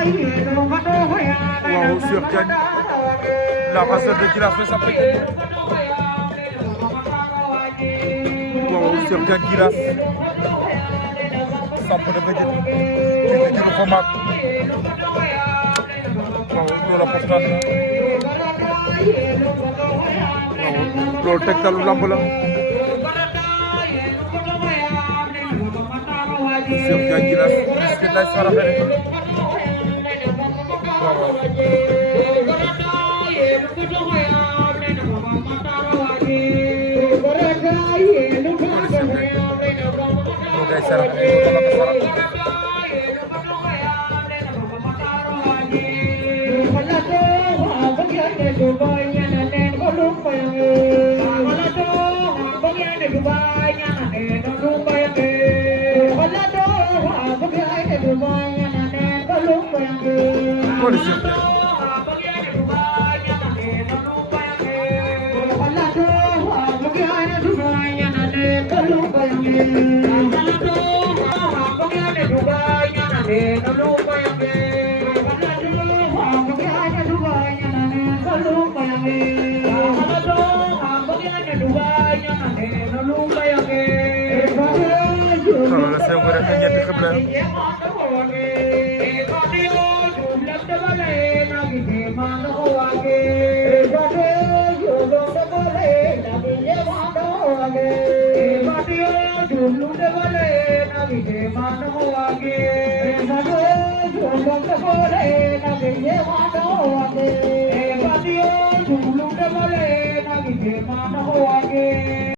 waaw Cheikh Diagne la facette de Djilass Fils après waaw Cheikh Diagne Djilass samp dafa jël ci fa mag waaw loolu important waaw loolu tegtalu lamb la Cheikh Diagne Djilass est-ce que day saraxe waaw